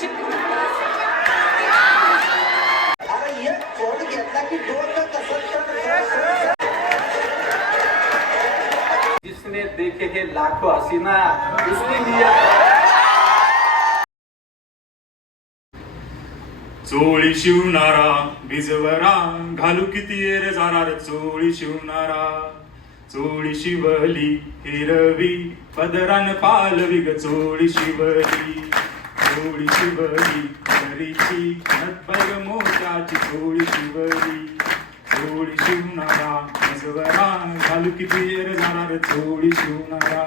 अरे एक फोन घेतला की दोन जिसने देखे हैं लाखों हसीना उसकी नियत चोळी शिवणारा भिजवरा घालू किती एर जाणार चोळी शिवणारा चोळी शिवली हिरवी पदरान पालवी ग चोळी शिवली चोळी शिवली हरीची नटबग मोत्याची चोळी शिवली चोळी शिवणारा भिजवरा घालू किती एर जाणार चोळी शिवणारा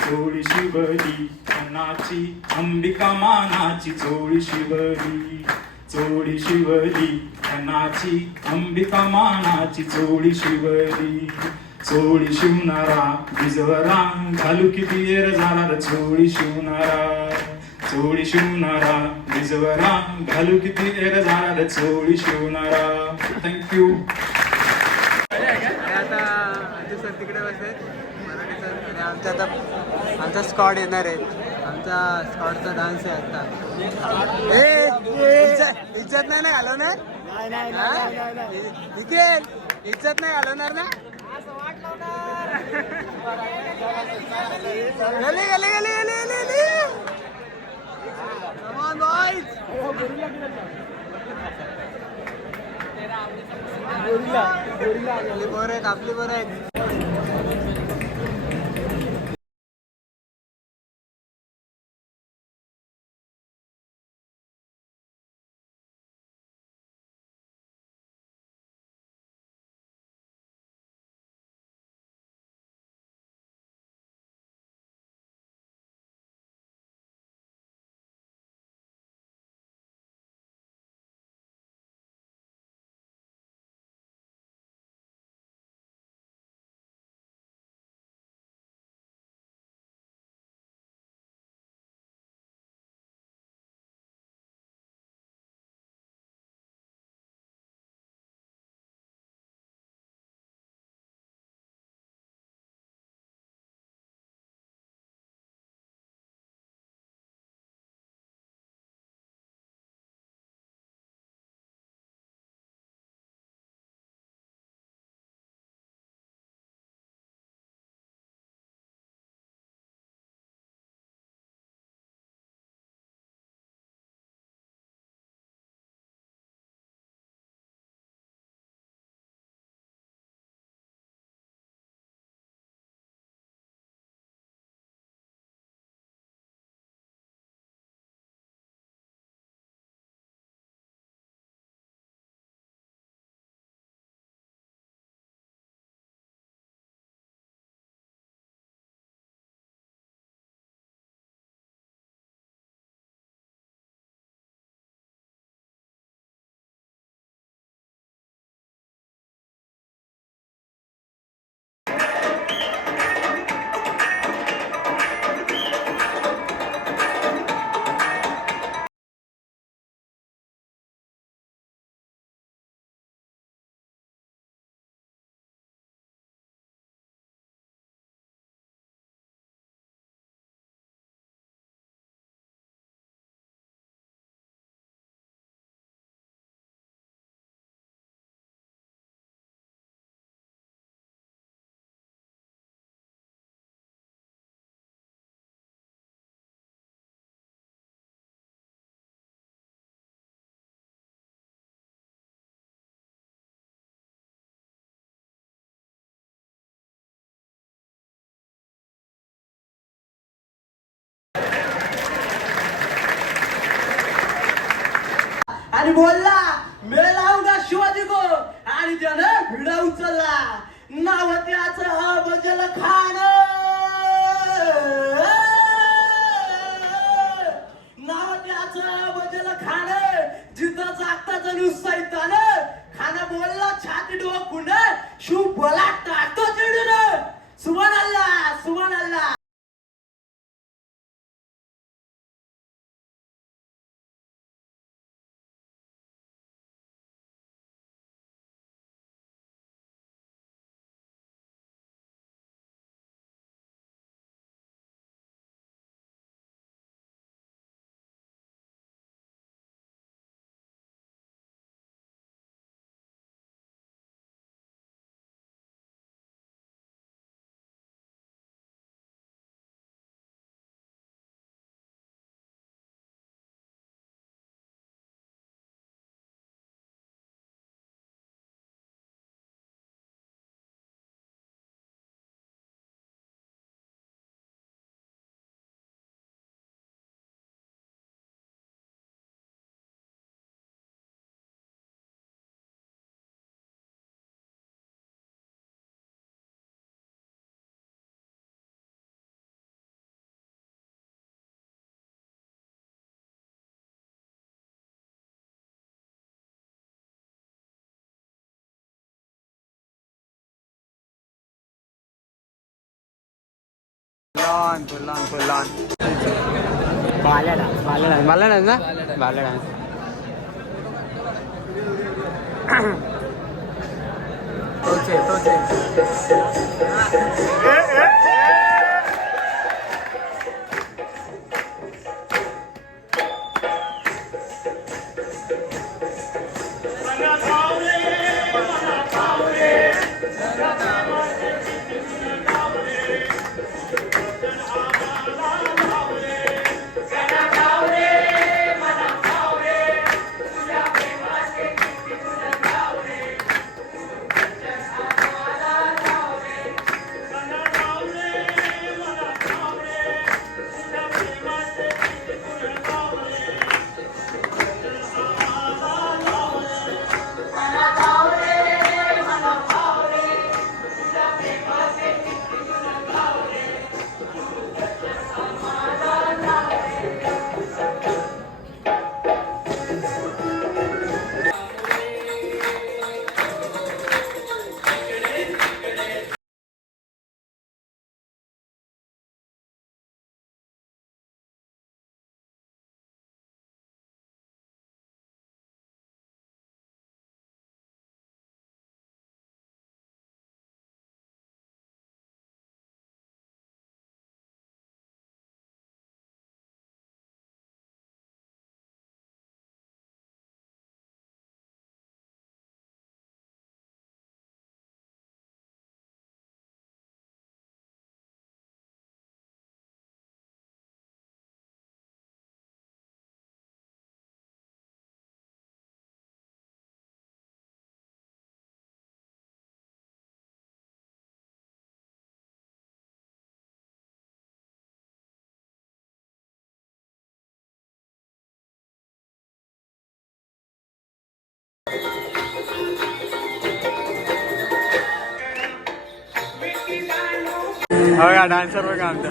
चोळी शिवली अन्नाची अंबिका मानाची चोळी शिवली चोळी शिवली अन्नाची अंबिका मानाची चोळी शिवली चोळी शिवणारा भिजवरा घालू किती एर जाणार चोळी शिवणारा चोळी शिवणारा भिजवरा घालू किती एर जाणार चोळी शिवणारा. थँक्यू. आता आधी सर तिकडे बसले मराठी सर आमच्या आता आमचा स्क्वॉड येणार आहे. आमचा स्क्वॉडचा डान्स आहे आता. इज्जत नाही घालवणार इज्जत नाही घालवणार ना. गली गली गली गली गली आपली बोर आहेत आपली बोर आहेत. आणि बोलला मेळ लावूंगा शिवाजी को आणि त्यानं भिडा उचलला नाव त्याचं बजल खान नाव त्याचं बजल खान जिथं जागताच नुसतं खाना बोलला छाती डोकून शिव बोला टाकतो चिडून सुभान अल्लाह सुभान अल्लाह. लॉन फुल लॉन फुल लॉन बाला डान्स ना बाला डान्स बघा डान्सर बघा आमचा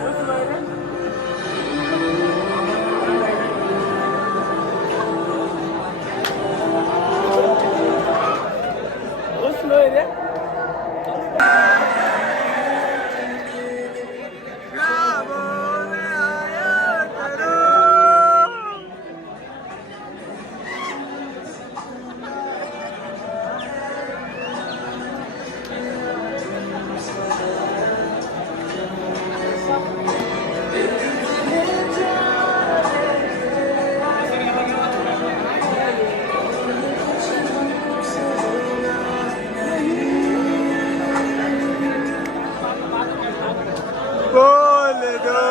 बोल दो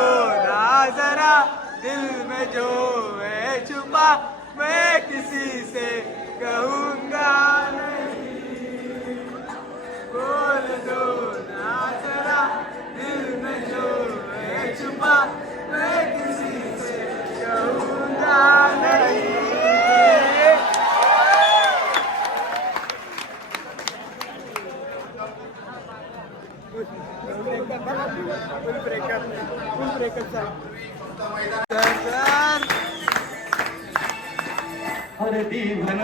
ना जरा दिल में जो है छुपा मैं किसी से कहूँगा नहीं बोल दो ना जरा दिल में जो है छुपा मैं किसी से कहूँगा नहीं फुल ब्रेकअप हरदी म्हण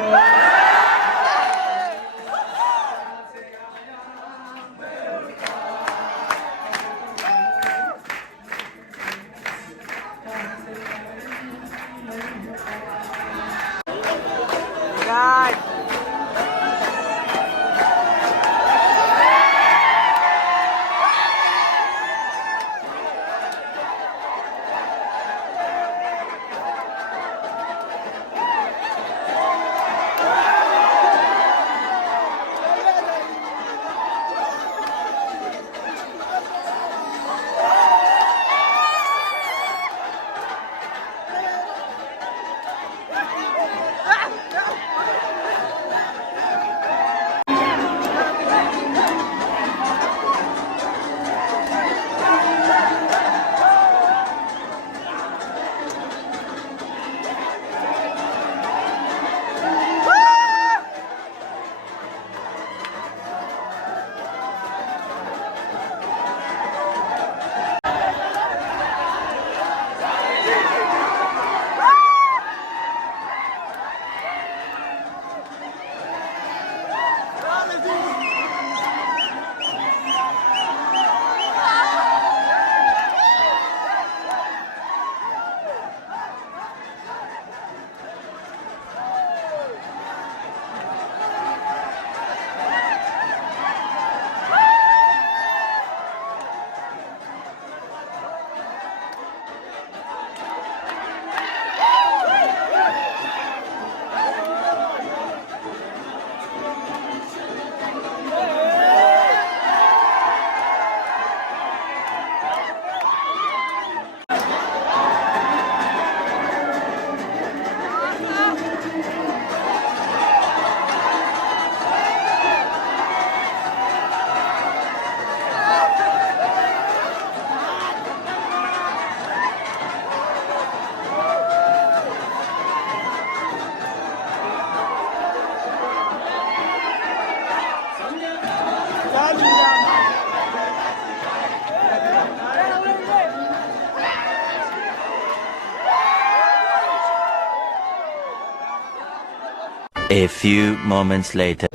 A few moments later.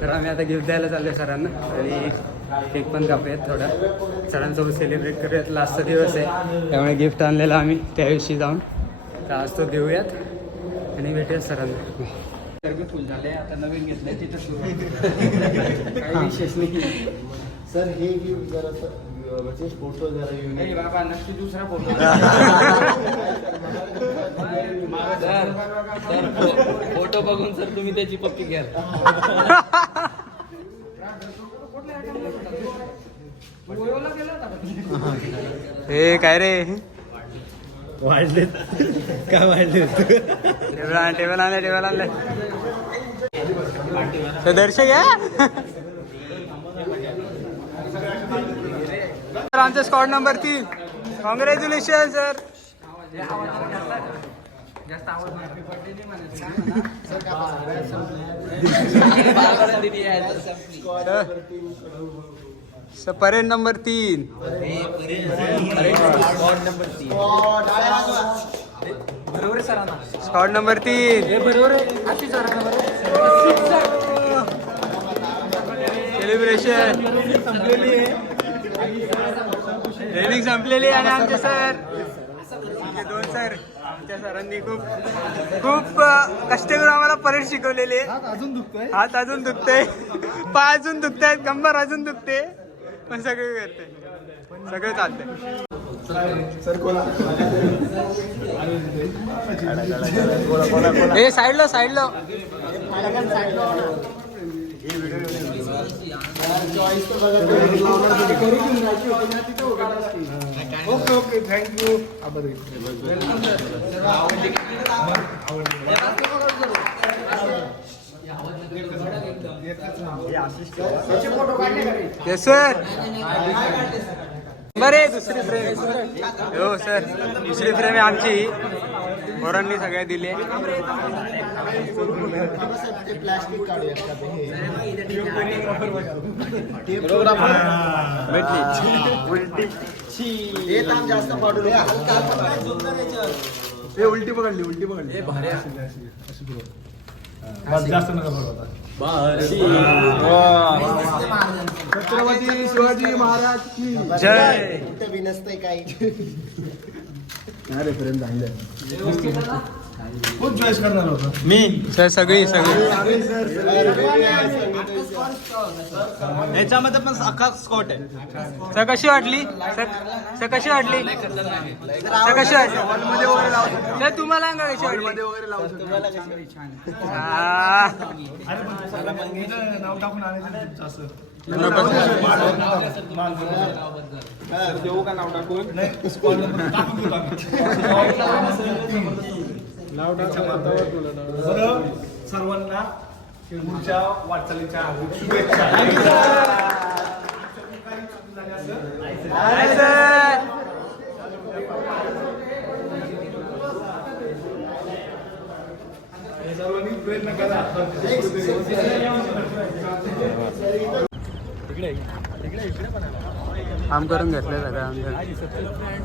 तर आम्ही आता गिफ्ट द्यायला चाललो सरांना आणि केक पण कापूयात थोडा सरांसोबत सेलिब्रेट करूयात. लास्टचा दिवस आहे त्यामुळे गिफ्ट आणलेलं आम्ही त्या दिवशी जाऊन तर आज तो देऊयात आणि भेटूयात सरांना. फुल झाले आता नवीन घेतलंय तिथं सुरू काही विशेष नाही. सर हे गिफ्ट जरा फोटो जरा नाही बाबा नक्की दुसरा फोटो. फोटो बघून सर तुम्ही त्याची पप्पी घ्याल. हे काय रे वाढले काय वाढले टेबल आणले तर दर्शक या. तर आमचा squad number 3. Congratulation sir. Parade number 3. Squad number 3. Celebration training संपलेली आणि आमचे सर 2 सर आमच्या सरांनी खूप कष्ट करून आम्हाला परेड शिकवलेली आहे. हात अजून दुखतोय पाय अजून दुखतायत कंबर अजून दुखते पण सगळे करते सगळं चालतंय. हे साईडला ओके थँक्यू. Yes sir. बरे दुसरी फ्रेम. हो सर दुसरी फ्रेम आहे आमची. पोरांनी सगळ्या दिले. प्लास्टिक काढूया जास्त पाडू उलटी पकडली जास्त नका छत्रपती शिवाजी महाराज की जय. विनसतंय काही रेफरन्स आहे. खूप चॉईस करणार होता मी सर सगळी याच्यामध्ये पण अख्खा स्कॉट आहे. सर कशी वाटली सर कशी वाटली सर तुम्हाला कशी वाटली. नाव टाकून आणायचं असं देऊ का नाव टाकून? बरं सर्वांना पुढच्या वाटचालीच्या शुभेच्छा. सर्वांनी प्रयत्न करा. काम करून घेतलं सगळं आमचं.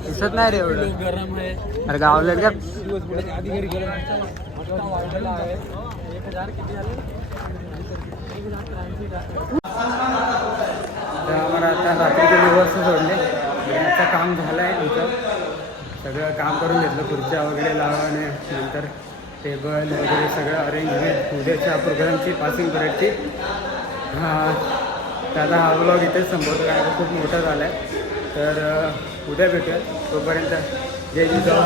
दिसत नाही रे एवढं गरम आहे अरे गावले का दिवस पुढे आधी घरी गरम आता वाढलेला आहे 1000 किती झाले. तर आम्हाला आता रात्रीचे दिवस सोडले. याचं काम झालं आहे तुमचं सगळं काम करून घेतलं. खुर्च्या वगैरे लावणे नंतर टेबल वगैरे सगळं अरेंजमेंट उद्याच्या प्रोग्रामची पासिंग परेडची. त्याचा हा ब्लॉग इथेच संपवतो कारण खूप मोठा झाला आहे. तर उद्या भेटूया. तोपर्यंत जय जिजाऊ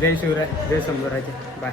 जय शिवराय जय शंभूराजे बाय.